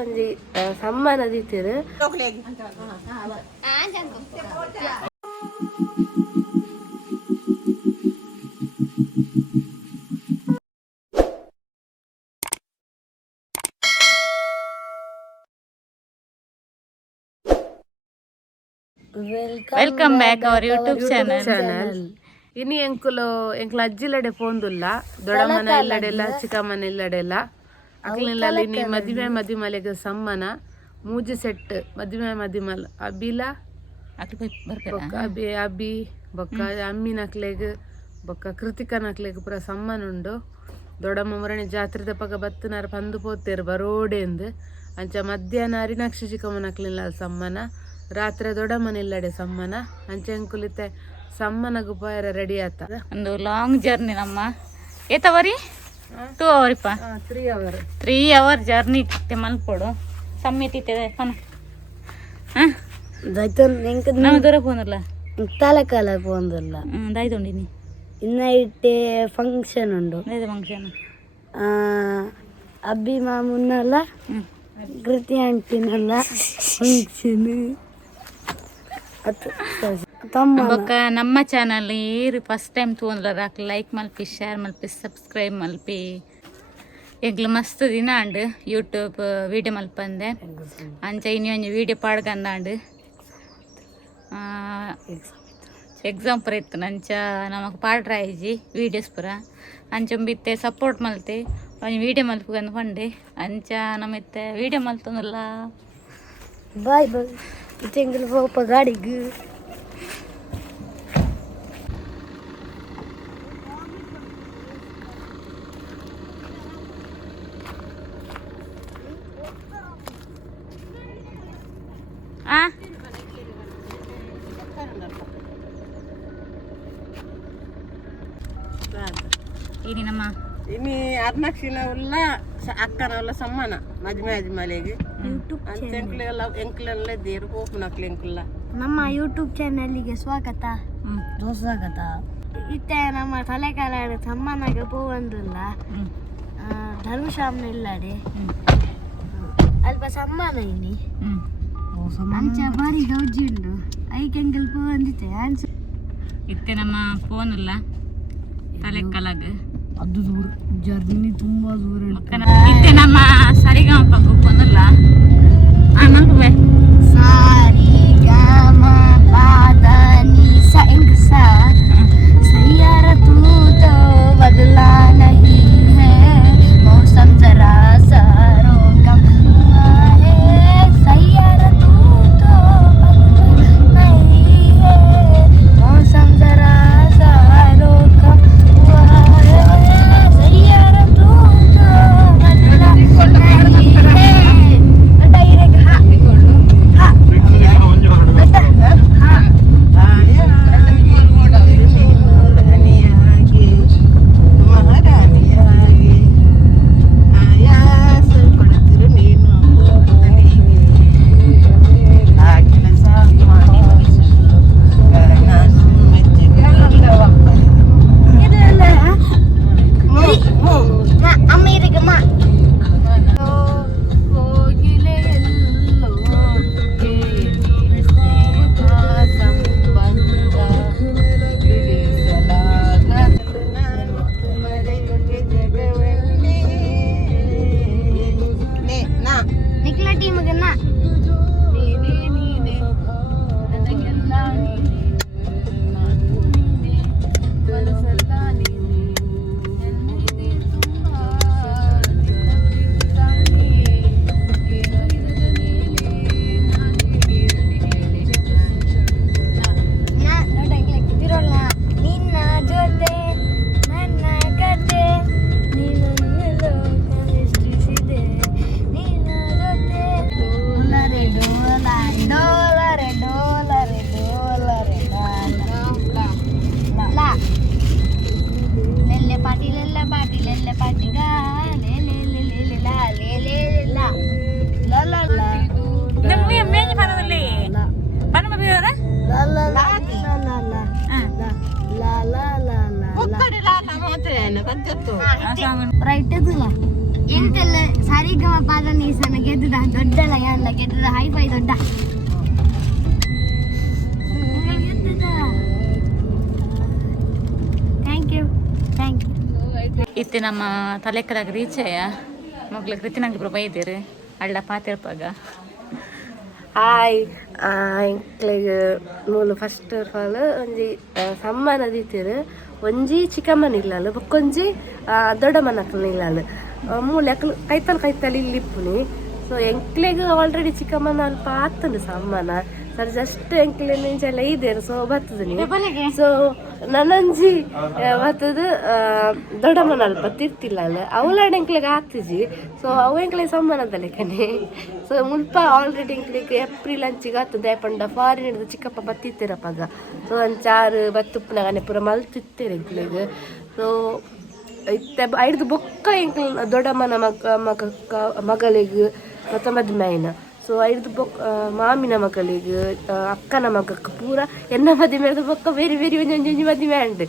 ಒಂಜಿ ಸಮ್ಮಾನ ದೀತಿರು welcome back our YouTube channel. ಇನ್ನು ಎಂಕುಲ ಅಜ್ಜಿಲಡೆ ಪೋಂದುಲ್ಲ ದೊಡ್ಡಮ್ಮನ ಇಲ್ಲಡೆಲ್ಲ ಚಿಕ್ಕಮ್ಮನ ಇಲ್ಲಡೆಲ್ಲ ಅಕ್ಲಿನಲ್ಲಿ ನೀ ಮದಿಮೆ ಮದಿಮಲೆಗೆ ಸಮ್ಮನ ಮೂಜಿ ಸೆಟ್ ಮದಿಮೆ ಮದಿಮಲ್ ಅಬಿಲ ಅಬಿ ಬೊಕ್ಕ ಅಮ್ಮಿನಕ್ಲೆಗ್ ಬೊಕ್ಕ ಕೃತಿಕನಕ್ಲೆಗ್ ಪೂರ ಸಮ್ಮನ ಉಂಡು. ದೊಡ್ಡಮ್ಮ ಮುರಣಿ ಜಾತ್ರೆ ಪಕ್ಕ ಬತ್ತನಾರ ಪಂದು ಪೋತೇರು ಬರೋಡೆಂದು ಅಂಚ ಮಧ್ಯಾಹ್ನ ಅರಿನಕ್ಷಿ ಚಿಕ್ಕಮ್ಮನಕ್ಲಿಲ್ಲ ಸಮ್ಮನ ರಾತ್ರಿ ದೊಡ್ಡಮ್ಮನ ಇಲ್ಲಡೆ ಸಮ್ಮನ ಅಂಚ ಎಂಕುಲಿತೆ ಸಮ್ಮನಗು ಪಾಯರ ರೆಡಿ ಆತ. ಒಂದು ಲಾಂಗ್ ಜರ್ನಿ ನಮ್ಮ ಏತವರಿ 2 hour 3 hour ಜರ್ನಿ ಮಲ್ಪೋಡು ಸಮ್ಮಿತಿತ್ತೆ ಪನ ನಮ್ಮ ದೂರ ಪೋನಲ್ಲ ತಲೆಕಾಲ ಪೋಂದಿಲ್ಲ ದಾಯ್ತೊಂಡಿನಿ ಇನ್ನ ಇಟ್ಟೆ ಫಂಕ್ಷನ್ ಉಂಡು ಫಂಕ್ಷನ್ ಅಬ್ಬಿ ಮಾಮುನ್ನಲ್ಲ ಕೃತಿ ಆಂಟಿನಲ್ಲ ಫಂಕ್ಷನ್ ಬೊಕ್ಕ ನಮ್ಮ ಚಾನಲ್ ಏರು ಫಸ್ಟ್ ಟೈಮ್ ತೋಂದ್ಲಾರ ಲೈಕ್ ಮಲ್ಪಿ ಶೇರ್ ಮಲ್ಪಿ ಸಬ್ಸ್ಕ್ರೈಬ್ ಮಲ್ಪಿ ಎಗ್ಲು ಮಸ್ತ್ ದಿನ ಅಂಡು ಯೂಟ್ಯೂಬ್ ವೀಡಿಯೋ ಮಲ್ಪಂದೆ ಅಂಚ ಇನ್ನೊಂದು ವೀಡಿಯೋ ಪಾಡ್ಗಂದಾಂಡು ಎಕ್ಸಾಮ್ ಪುರ ಇತ್ತು ಅಂಚ ನಮಕ್ ಪಾಡ್ರಾಯಿಜಿ ವೀಡಿಯೋಸ್ ಪುರ ಅಂಚೊಂಬಿತ್ತೆ ಸಪೋರ್ಟ್ ಮಲ್ತೆ ಒಂದು ವೀಡಿಯೋ ಮಲ್ಪಗಂದು ಪಂಡೆ ಅಂಚ ನಮಿತ್ತೆ ವೀಡಿಯೋ ಮಲ್ತೊಂದಲ್ಲ ಬಾಯ್ ಬಾಯ್ ತೆಂಗಲ್ ಹೋಪ ಗಾಡಿಗೆ ini nama ini arnaksina ulla akkana ಸಮ್ಮಾನ ಮದ್ಮೆ ಮಲೆಗೆ ಎಂಕ್ಲೆಲ್ಲ ದೇರು ಹೋಪುನಕ್ಲೆ ಎಂಕ್ಲ ನಮ್ಮ ಯೂಟ್ಯೂಬ್ ಚಾನಲ್ಗೆ ಸ್ವಾಗತ. ಇತ್ತೆ ನಮ್ಮ ತಲೆಕಾಲ ಸಮ್ಮಾನಗೆ ಪೋವಂದಿಲ್ಲ ಧರ್ಮಶಾಮ್ನ ಇಲ್ಲಡೆ ಅಲ್ಪ ಸಮ್ಮಾನ ಇನಿ ಅಂಚ ಬಾರಿ ಗೌಜಿ ಉಂಡು ಐಕೆಂಗಲ್ ಪೋವಂದಿತ್ತೆ ಇತ್ತೆ ನಮ್ಮ ಫೋನ್ ಇಲ್ಲ ತಲೆಕಲಾಗ ಅದು ದೂರ ಜರ್ನಿ ತುಂಬಾ ದೂರ ಇತ್ತೆ ನಮ್ಮ ಸರಿಗಮ ಪೋನಲ್ಲ ನಲ್ಕು ಸಾರಿ ಗಮ ಪಾದ ನಿ ಸ ಇಂಗ್ ಸ ಸಯ್ಯಾರ ತೂ ತೋ ಬದಲಾ ನಹಿ ಹೈ ಮೌಸಮ್ ಜರಾ ಸಾ ರೋಕಂ ಹೈ ಸಯ್ಯಾರ ತೂ ತೋ ಬದಲಾ ನಹಿ ಹೈ ಮೌಸಮ್ ಜರಾ ಸಾ ರೋಕಂ ಸಯ್ಯಾರ ತೂ ತೋ ಬದಲಾ ನಹಿ ಹೈ ಗೆದ್ದ ಹೈ ಫೈ ದೊಡ್ಡ ಥ್ಯಾಂಕ್ ಯು ಇತ್ತೆ ನಮ್ಮ ತಲೆಕರಾಗ ರೀಚೆಯ ಮಗ್ಲ ಕೃತಿನಾಗ್ಲಿ ಬೈದೇರು ಅಳ್ಳ ಪಾತಿರ್ಪಾಗ ಹಾಯ್ ಎಂಕ್ಲೆಗ್ ಮೂಲು ಫಸ್ಟ್ ಆಫ್ ಆಲ್ ಒಂಜಿ ಸಮ್ಮಾನ ದೀತೆರ್ ಒಂಜಿ ಚಿಕ್ಕಮ್ಮನ ಇಲ್ಲಾಲು ಬೊಕ್ಕೊಂಜಿ ದೊಡ್ಡಮ್ಮನ ಅಕ್ಕನ ಇಲ್ಲಾಲು ಮೂಲೆ ಅಕ್ಕಲು ಕೈತಲ್ ಇಲ್ಲಿಪ್ಪುನಿ ಸೊ ಎಂಕ್ಲೆಗ್ ಆಲ್ರೆಡಿ ಚಿಕ್ಕಮ್ಮನ ಅಲ್ಪ ಆತಂಡು ಸಮ್ಮಾನ ಸರ್ ಜಸ್ಟ್ ಎಂಕ್ಲೆ ನಿಂಚೆಲ್ಲ ಇದೇರು ಸೊ ಬರ್ತದನಿ ಸೊ ನನ್ನಂಜಿ ಬರ್ತದ ದೊಡ್ಡಮ್ಮನ ಅಲ್ಪ ತಿರ್ತಿಲ್ಲ ಅಲ್ಲ ಅವಳಾಡ ಎಂಕ್ಲೆಗ್ ಆತಿಜಿ ಸೊ ಅವು ಎಂಕ್ಲೆಗ್ ಸಮ್ಮಾನದ ಲೆಕ್ಕನೆ ಸೊ ಮುಲ್ಪ ಆಲ್ರೆಡಿ ಎಂಕ್ಲೆಗ್ ಏಪ್ರಿಲ್ ಅಂಚಿಗೆ ಆತದ ಪಂಡ ಫಾರಿನ್ ಹಿಡಿದು ಚಿಕ್ಕಪ್ಪ ಬತ್ತಿತ್ತಿರಪ್ಪಾಗ ಸೊ ಒಂಚಾರು ಬತ್ತುಪ್ಪನಾಗನೆ ಪೂರ ಮಲ್ತಿತ್ತೇರು ಎಂಕ್ಲೆಗ್ ಸೊ ಇತ್ತೆ ಐದು ಬೊಕ್ಕ ಎಂಕ್ಲ ದೊಡ್ಡಮ್ಮನ ಮಗಳಿಗೆ ಮತ್ತು ಮದ್ಮೆನ ಸೊ ಐದು ಬೊಕ್ಕ ಮಾಮಿನ ಮಗಳಿಗೆ ಅಕ್ಕನ ಮಗಕ್ಕೆ ಪೂರ ಎನ್ನ ಮದುವೆ ಬೊಕ್ಕ ಬೇರೆ ಬೇರೆ ಒಂಜೊಂಜಿ ಮದುವೆ ಉಂಡು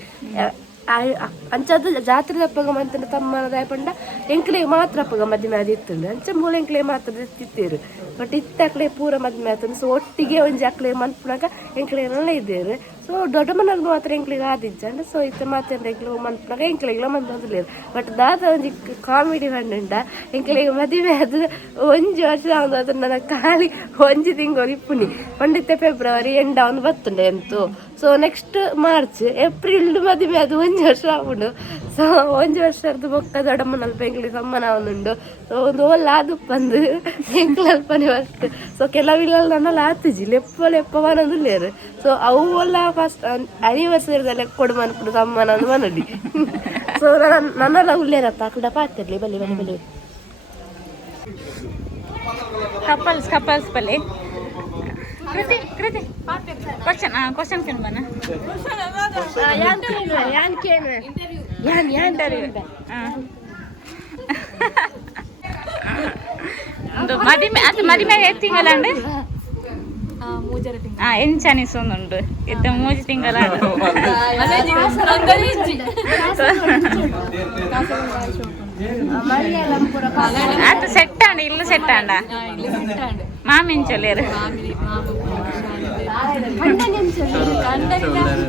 ಅಂಚದು ಜಾತ್ರೆ ಅಪ್ಪಗ ಮಂತನ ತಮ್ಮನ ದಾಯಪಂಡ ಎಂಕ್ಲೆಗೆ ಮಾತ್ರ ಅಪ್ಪಗ ಮದುವೆ ಆದಿತ್ತಂಡು ಅಂಚ ಮೂಲ ಎಂಕ್ಲೆಗೆ ಮಾತ್ರ ತಿತ್ತೇರು ಬಟ್ ಇತ್ತ ಅಕ್ಲೆ ಪೂರ ಮದುವೆ ಆತಂದು ಸೊ ಒಟ್ಟಿಗೆ ಒಂಜಿ ಅಕ್ಲೆಗೆ ಮನ್ಪುನಾಗ ಎಂಕ್ಲೆಗೆಲ್ಲ ಇದ್ದೇರು ಸೊ ದೊಡ್ಡಮ್ಮನಾಗ ಮಾತ್ರ ಎಂಕ್ಲೆಗೆ ಆದಿಜ್ಜಂಡು ಸೊ ಇತ್ತ ಮಾತ್ರ ಎಂಕ್ಲೆಗೆ ಮನ್ಪುನಾಗ ಎಂಕ್ಲೆಗೆಲ್ಲ ಮನ್ಪಂದಿಲ್ಲೇರು ಬಟ್ ದಾದ ಒಂಜಿ ಕಾಮಿಡಿ ಬಂಡುಂಡ ಎಂಕ್ಲೆಗೆ ಮದುವೆ ಅದು ಒಂಜಿ ವರ್ಷ ಅವನು ಅದು ನನ್ನ ಖಾಲಿ ಒಂಜಿ ತಿಂಗಳು ಇಪ್ಪುನಿ ಪಂಡಿತ ಫೆಬ್ರವರಿ ಎಂಡ ಅವನು ಬತ್ತುಂಡೆ ಎಂತು ಸೊ ನೆಕ್ಸ್ಟ್ ಮಾರ್ಚ್ ಏಪ್ರಿಲ್ ಮದುವೆ ಅದು ಒಂಜಿ ವರ್ಷ ಆಗುಂಡು ಸೊ ಒಂಜಿ ವರ್ಷದ ಬೊಕ್ಕ ದೊಡ್ಡಮ್ಮನ ಅಲ್ಪ ಎಂಕ್ಲೆಗೆ ಸಮ್ಮನ ಅವನುಂಡು ಸೊ ಒಂದು ಓಲ್ಲ ಅದು ಬಂದು ಎಂಕ್ಲ ಅಲ್ಪನೆ ಬರ್ತು ಸೊ ಕೆಲವಿಲ್ಲ ನನ್ನೆಲ್ಲ ಆತಿಜಿ ಲೆಪ್ಪ ಮನದಿಲ್ಲೇರು ಸೊ ಅವು ಎಲ್ಲ ಫಸ್ಟ್ ಆನಿವರ್ಸರಿದಲ್ಲೇ ಕೊಡು ಮನ್ಪುಡು ಸಮ್ಮನ ಅಂದು ಮನಡಿ ಸೊ ನನ್ನೆಲ್ಲ ಉಳ್ಳೇರಪ್ಪ ಕೂಡ ಪಾತಿರ್ಲಿ ಬಲ್ಲಿ ಕಪಲ್ಸ್ ಬಲ್ಲಿ ಕೃತಿ ಕ್ವಶನ್ ಕೇಳ್ಬಾನ ಮದಿಮೆ ತಿಂಗಳಂಡು ಎಂಚನಿಸೊಂದುಂಡು ಇತ್ತ ಮೂಜಿ ತಿಂಗಳ ಅದು ಸೆಟ್ ಆಂಡ ಇಲ್ಲು ಸೆಟ್ ಆಂಡ ಮಾಮಿಂಚೊಲ್ಲೇರು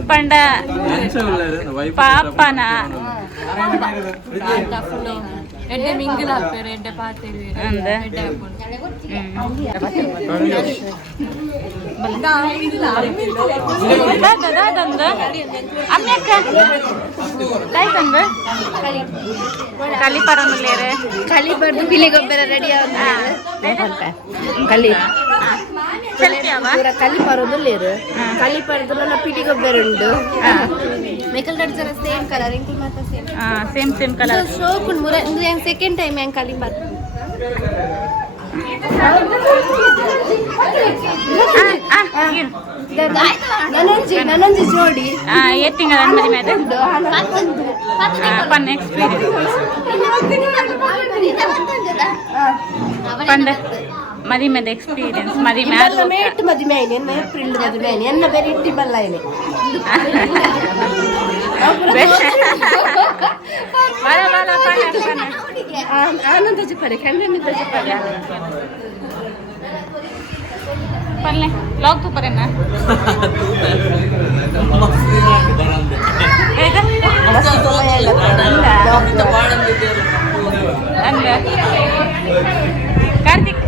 ಪಂಡ ಪಾಪನ ಎಡ್ಡೆ ಮಿಂಗಲ್ ಹಾಕ್ತಾರೆ ಎಡ್ಡೆ ಪಾತೇರಿ ಕಲಿಬಾರ್ದು ಬಿಳಿ ಗೊಬ್ಬರ ರೆಡಿ ಕಲಿಪಾರೋದಿಲ್ಲೇರು ಕಲಿಪಾರದು ನನ್ನ ಪಿಡಿ ಗೊಬ್ಬರ ಉಂಡು ಮೇಕಲ್ ಡಡ್ಸರ ಸೇಮ್ ಕಲರ್ ಇಂಕಲ್ ಮಾತ್ರ ಸೇಮ್ ಕಲರ್ ಶೋಕ್ ಉಂಡು ಸೆಕೆಂಡ್ ಟೈಮ್ ಹೆಂಗ್ ಕಲಿಬಾರ್ದು ನನಂಜಿ ಜೋಡಿ ತಿಂಗಳ ಪನ್ನ ಎಕ್ಸ್ಪೀರಿಯನ್ಸ್ ಪಂಡ ಮದಿಮೆದ ಎಕ್ಸ್ಪೀರಿಯನ್ಸ್ ಮದಿಮೆ ಮದಿಮೆ ಎನ್ನ ಏಪ್ರಿಲ್ ಮದಿಮೆ ಎನ್ನ ಬೇರೆ ಇಟ್ಟಿ ಬಲ್ಲ ಏನೆ ಆನಂದ ಜಿಪ್ಪರೆ ಖಂಡನಿದ್ದ ಜಿಪ್ಪರೆ ಪಲ್ಲೆ ಲಾಗ್ ತೂಪರೇನ ಕಾರ್ತಿಕ್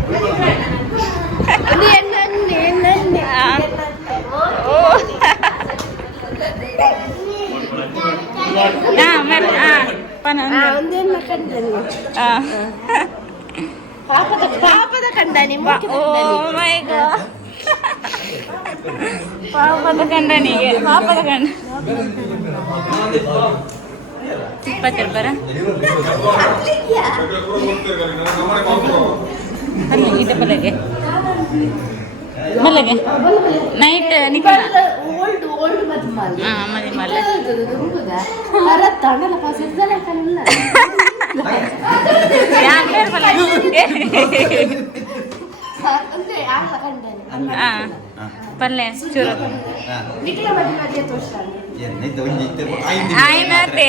ಪಾಪದ ಕಂಡ ನಿಮ್ಮ ಪಾಪದ ಕಂಡನಿಗೆ ಪಾಪದ ಕಂಡ ಇಪ್ಪತ್ತರ ಇದೆ ಮಲೆಗೆ ನೈಟ್ ನಿಖಿಲ ಮದಿಮಲ್ಲ ಪಲ್ಲೆ ಚೂರು ಆಯ್ನತೆ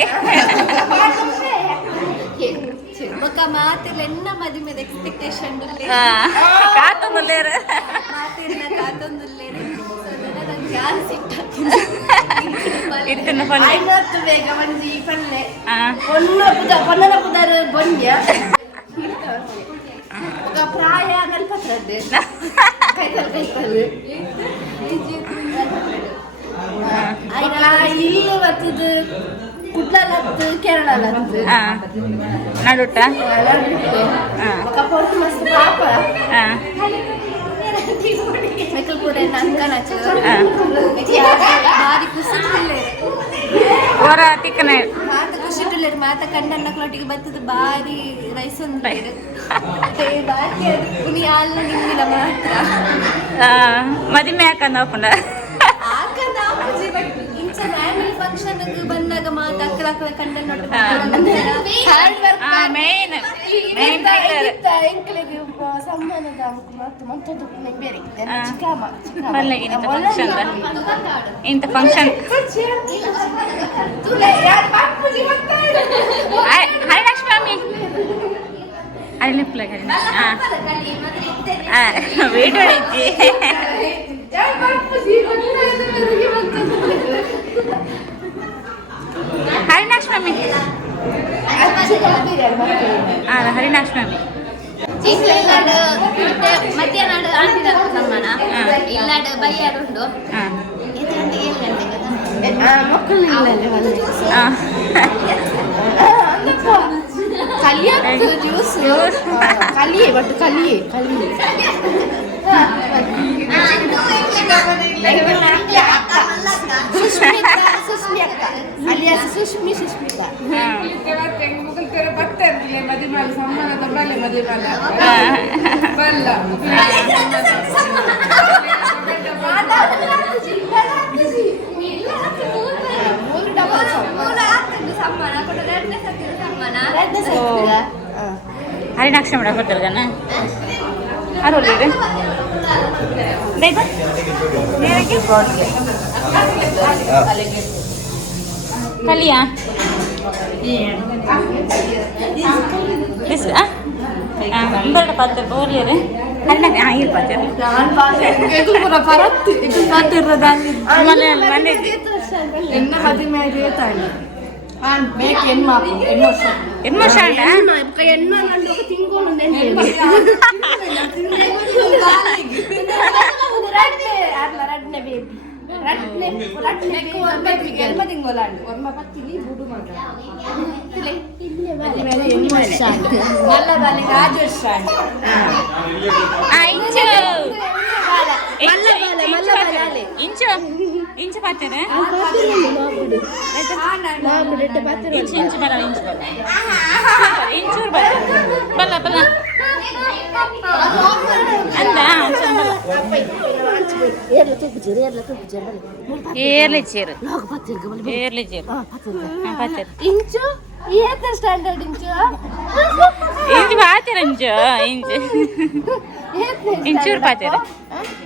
ಮಾತಿಲ್ಲ ಎನ್ನ ಮದುವೆ ಎಕ್ಸ್ಪೆಕ್ಟೇಷನ್ ಕಾತೊಂದು ಲೇರು ಇತ್ತಿನ ಪಲ್ಲೆ ಐನತ್ತು ಬೇಗ ಒಂಜಿ ಪಲ್ಲೆ ಆ ಪೊನ್ನನ ಪುದರ್ ಬೊಂಜ ఒక ಪ್ರಾಯ ನಲ್ಪತ್ತರದ್ದು ಕೈತಲ್ ಐನ ಇಲ್ಲು ಬತ್ತದು ಕುಡ್ಲಲತ್ತು ಕೇರಳಲತ್ತು ನಡುಟ ఒక పొట్టు మస్తు పాప మెకల్ పూరే నన్కనచ్చు బారి కుసిట్లే ಓರ ತಿಕ್ಕನೆ ಮಾತ ಕುಸಿಟ್ಲೆ ಮಾತ ಕಂಡನ್ನಕ್ಲೊಟ್ಟಿಗೆ ಬತ್ತದು ಬಾರಿ ರೈಸ್ ಉಂಟು ಬಾಕಿ ಉನಿ ಹಾಲು ನಿಂಗಿಲ್ಲ ಮಾತ್ರ ಮದಿಮೆ ಹಾಕಂದ ಅಪ್ಪನ ಆಕಂದ ಅಪ್ಪುಜಿ ಬಟ್ ಇಂಚ ಆನ್ಯುವಲ್ ಫಂಕ್ಷನ್ ಬಂದಾಗ ಮಾತ ಅಕ್ಕಲ ಕಂಡನ್ನೊಟ್ಟು ಹಾರ್ಡ್ ವರ್ಕ್ ಮೇನ್ ಎಂಕ್ಲೆಗೆ ಸಂಬಂಧದ ಮತ್ತು ಮಂತದ್ದು ಬೇರೆ ಚಿಕ್ಕಮ್ಮ ಪಲ್ಲೆಗೆ ಇಂಥ ಫಂಕ್ಷನ್ ಇಂಥ ಫಂಕ್ಷನ್ ಹರಿಲಕ್ಷ್ಮಿ ಅರಿಲಿಪ್ಲಾಗ ವೀಡಿಯೋ ಇದ್ದಿ ಹರಿಲಕ್ಷ್ಮಿ ಹರಿಲಕ್ಷ್ಮಿ ಮಧ್ಯಾಹ್ನ ಆಂಟಿದ ಸಮ್ಮಾನ ಇಲ್ಲಾಡು ಬೈಯಾಡುಂಡು ಮಕ್ಕಳು ಕಲಿಯ ಜ್ಯೂಸ್ ಕಲಿಯೇ ಬಟ್ ಕಲಿಯೇ ಕಲಿಯೇ ಸುಷ್ಮಿ ಅಕ್ಕ ಅಲಿಯಾಸ್ ಸುಷ್ಮಿತಾ ಮದುವೆ ಸಮ್ಮಾನದ ಬರಲಿ ಮದುವೆ ಬಲ್ಲ ಹರಿನಾಕ್ಷ ಮಾಡಕ್ ಬರ್ತಾರಗನ ಅರೋಲಿ ಕಲಿಯಾ ಬೇಡ ಪಾತ್ರ ಬೋರ್ಲಿ ಹರಿನಾಕ್ಷ ಇಲ್ಲಿ ಪಾತ್ರ ಬಂದಿದ್ದಿ ಎನ್ನ ಮದುವೆ ಎನ್ಮೋಷ ಇಂಚು ಇಂಚು ಪಾತ್ರೆ ಇಂಚು ಬರ ಇಂಚು ಬರ ಇಂಚೂರು ಬರ ಬಲ್ಲ ಬಲ್ಲ ಅಂದ ಏರ್ಲಿ ಚೇರು ಏರ್ಲಿ ಚೇರು ಪಾತ್ರೆ ಇಂಚು ಏತ ಸ್ಟ್ಯಾಂಡರ್ಡ್ ಇಂಚು ಇಂಚು ಪಾತ್ರೆ ಇಂಚು ಇಂಚು ಇಂಚೂರು ಪಾತ್ರೆ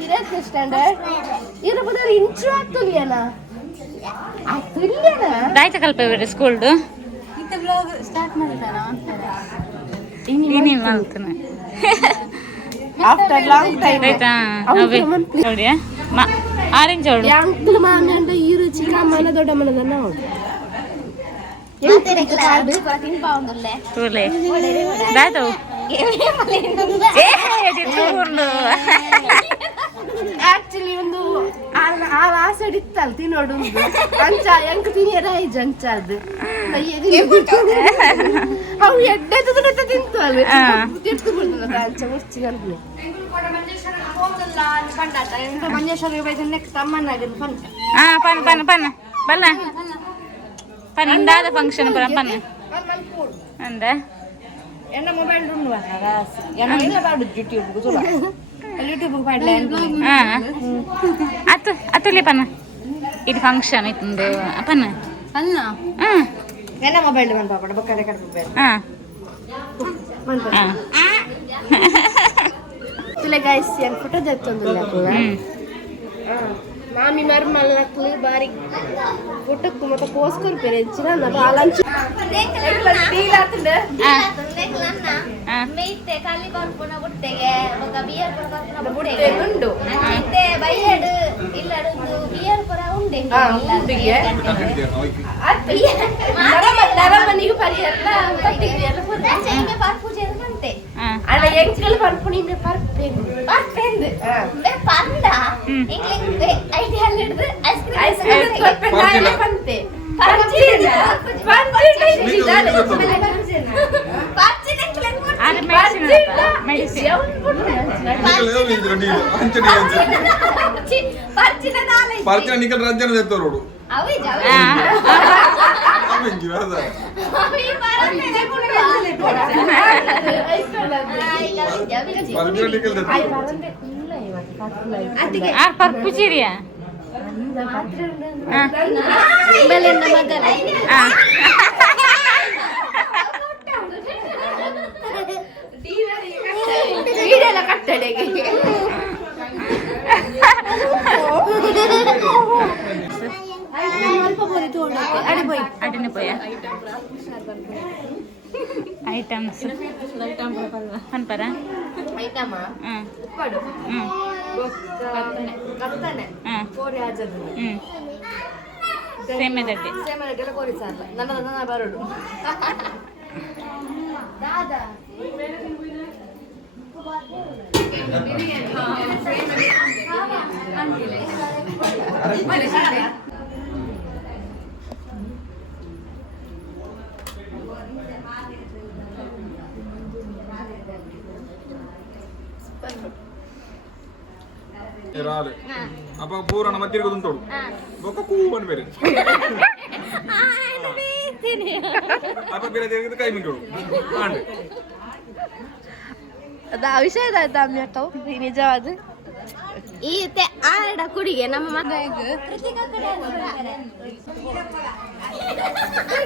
ಇರತ್ತೆ ಸ್ಟ್ಯಾಂಡರ್ಡ್ ಇರಬಹುದು ಇಂಚು ಆಗ್ತುಲ್ಯನಾ ಆಗ್ತುಲ್ಯನಾ ದಾಯ್ತ ಕಲ್ಪ ಸ್ಕೂಲ್ಡು ಇಂತ ಬ್ಲಾಗ್ ಸ್ಟಾರ್ಟ್ ಮಾಡಿದಾನ ಇನ್ನೇ ಮಾಡ್ತಾನೆ ಆಫ್ಟರ್ ಲಾಂಗ್ ಟೈಮ್ ಆಯ್ತಾ ನೋಡಿಯಾ ಆರೆಂಜ್ ಅವಳು ಅಂಕಲ್ ಮಾಮಿ ಅಂತ ಈ ರುಚಿ ಅಮ್ಮನ ದೊಡ್ಡ ಮನದ ನಾವು ತೂಲೆ ದಾಯ್ತವು ಆಕ್ಚುಲಿ ಒಂದು ಆ ಆಸೆಡ್ ಇತ್ತಲ್ಲ ತಿನ್ನೋಡು ಅಂಚ ಎಂಕ ತಿನ್ನಿಯರ ಐಜ್ ಅಂಚ ಅದು ಅವು ಎಡ್ಡೆ ತಿಂತು ಅಲ್ವೇ ತಿರ್ತು ಬಿಡ್ತದ ಅಂಚ ಮುಚ್ಚಿ ಅಲ್ವೇ ಮಂಜೇಶ್ವರ ನೆಕ್ಸ್ಟ್ ಅಮ್ಮನಾಗಿದ್ದು ಪಂಚ ಪನ್ ಪನ್ ಪನ್ ಬಲ್ಲ ಪನ್ ಇಂದಾದ ಫಂಕ್ಷನ್ ಬರ ಪನ್ ಅಂದ ಎನ್ನ ಮೊಬೈಲ್ ಉಂಡು ಎಲ್ಲ ಬಾಡು ಯೂಟ್ಯೂಬ್ ಪಾಡ್ಲೆ ಅತ್ತು ಅತ್ತುಲಿ ಪನ್ನ ಇದು ಫಂಕ್ಷನ್ ಇತ್ತಂದು ಪನ್ನ ಅಲ್ಲ ಹ್ಮ್ ಎನ್ನ ಮೊಬೈಲ್ ಬಂದು ಪಾಪಡ ಬಕ್ಕಡೆ ಕಟ್ಬಿಡ್ಬೇಕು ತುಲೆ ಗೈಸ್ ಏನು ಫೋಟೋ ತೆತ್ತೊಂದಿಲ್ಲ ಮಾಮಿ ಮರ್ಮಲ್ ನಕ್ಲು ಬಾರಿ ಫೋಟೋಕ್ಕೂ ಮತ್ತೆ ಪೋಸ್ ಕೊಡ್ಪೇನೆ ಹೆಚ್ಚಿನ ನಾನು ಆಲಂಚು ಡೀಲ್ ಆಗ್ತದೆ ಮೇಯ್ತೆ ಖಾಲಿ ಬರ್ಪುನ ಬುಟ್ಟೆಗೆ ಮಗ ಉಂಡು ನರಮನಿಗೂ ಪರಿಹಾರ ಅಲ್ಲ ಎಂಚಿಗಳು ಪರ್ಪುಣಿ ಪರ್ಪೆಂದು ಐಸ್ ಕ್ರೀಮ್ ಪಂತೆ ಪರ್ಚಿನ ನಿಕಲ್ ರಂಜನ ತೆತ್ತೋರು ಪರ್ಪುಚಿರಿಯಾ ಕಟ್ಟಡೆಗೆ ಅಡಿನ ಪೋಯ ಐಟಮ್ಸ್ ಅನ್ಪರ ಸೇಮೆ ದಡ್ಡಿ ನನ್ನ ಬರೋಡು ರಾಲೆ ಅಪ್ಪ ಪೂರಣ ಮತ್ತಿರುಗುದುಂಟೋಡು ಬೊಕ್ಕ ಕೂ ಬಂದ ಬೇರೆ ಅಪ್ಪ ಬೇರೆ ತಿರುಗಿದ ಕೈ ಮಿಂಟೋಡು ಆಂಡೆ ಅದು ವಿಷಯದ ಅಮ್ಮಿ ಅಕ್ಕವು ನಿಜವಾದ ಈ ಆಡ ಕುಡಿಗೆ ನಮ್ಮ ಮಗ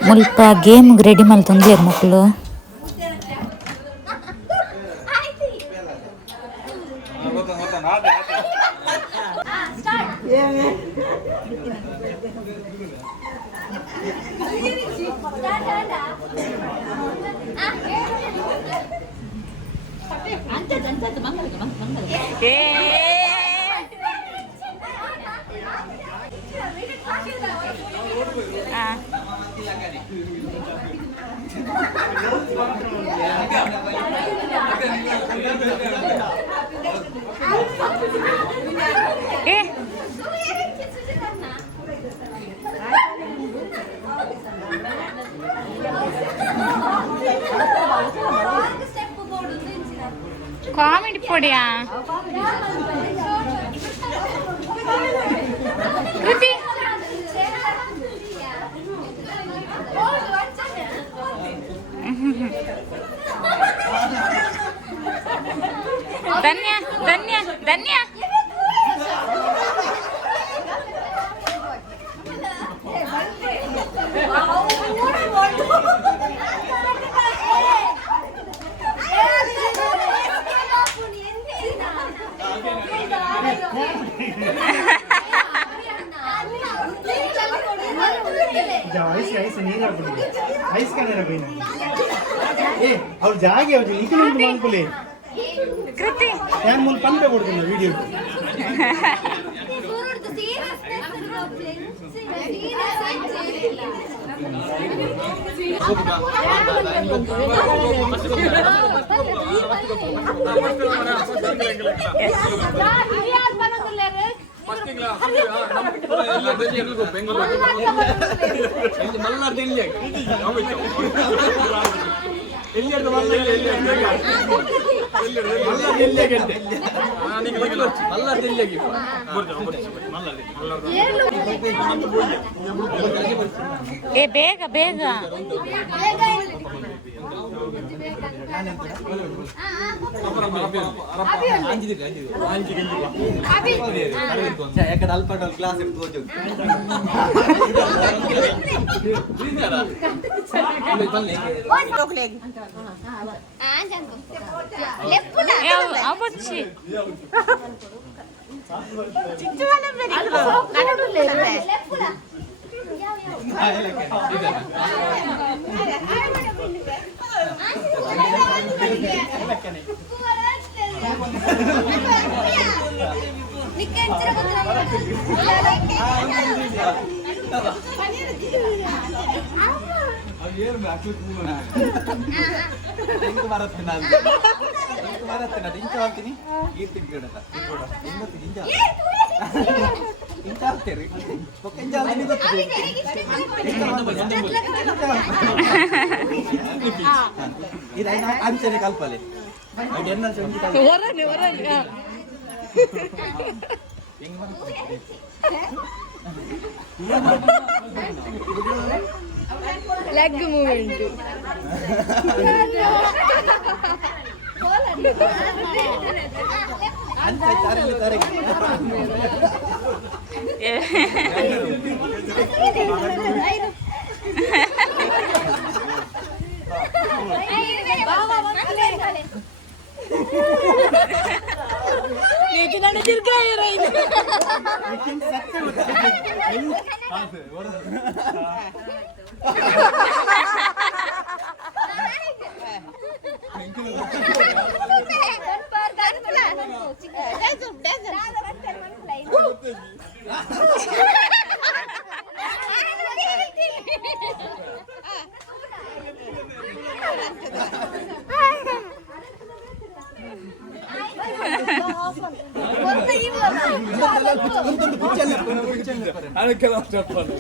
ಮುಲ್ಪ ಗೇಮ್ ರೆಡಿ ಮಲ್ತಂದ್ಲೇರ್ ಮಕ್ಕಳು ಕಾಮಿಡಿ ಪೊಡಿಯಾ ಕೃತಿ ಧನ್ಯ ಧನ್ಯ ಧನ್ಯ ಐಸ್ ನೀರು ಹಾಕ್ಬಿಡಿ ಐಸ್ ಕನ್ನಡ ಬೈನ ಏ ಅವ್ರು ಜಾಗೆ ಅವ್ರು ನಿಖಿಲ್ ಒಂದು ಮಾಡ್ಕೊಳ್ಳಿ ಕೃತಿ ನಾನು ಮುಂದೆ ಪಂಪೆ ಕೊಡ್ತೀನಿ ವಿಡಿಯೋ ಏ ಬೇಗ ಬೇಗ ಕ್ಲಾಸ್ అవచ్చి ಅಂಚನೆ ಕಲ್ಪಲೆ ಲೆಗ್ ಮೂವ್ಮೆಂಟ್ ಅದಕ್ಕೆಲ್ಲ చెప్పాలి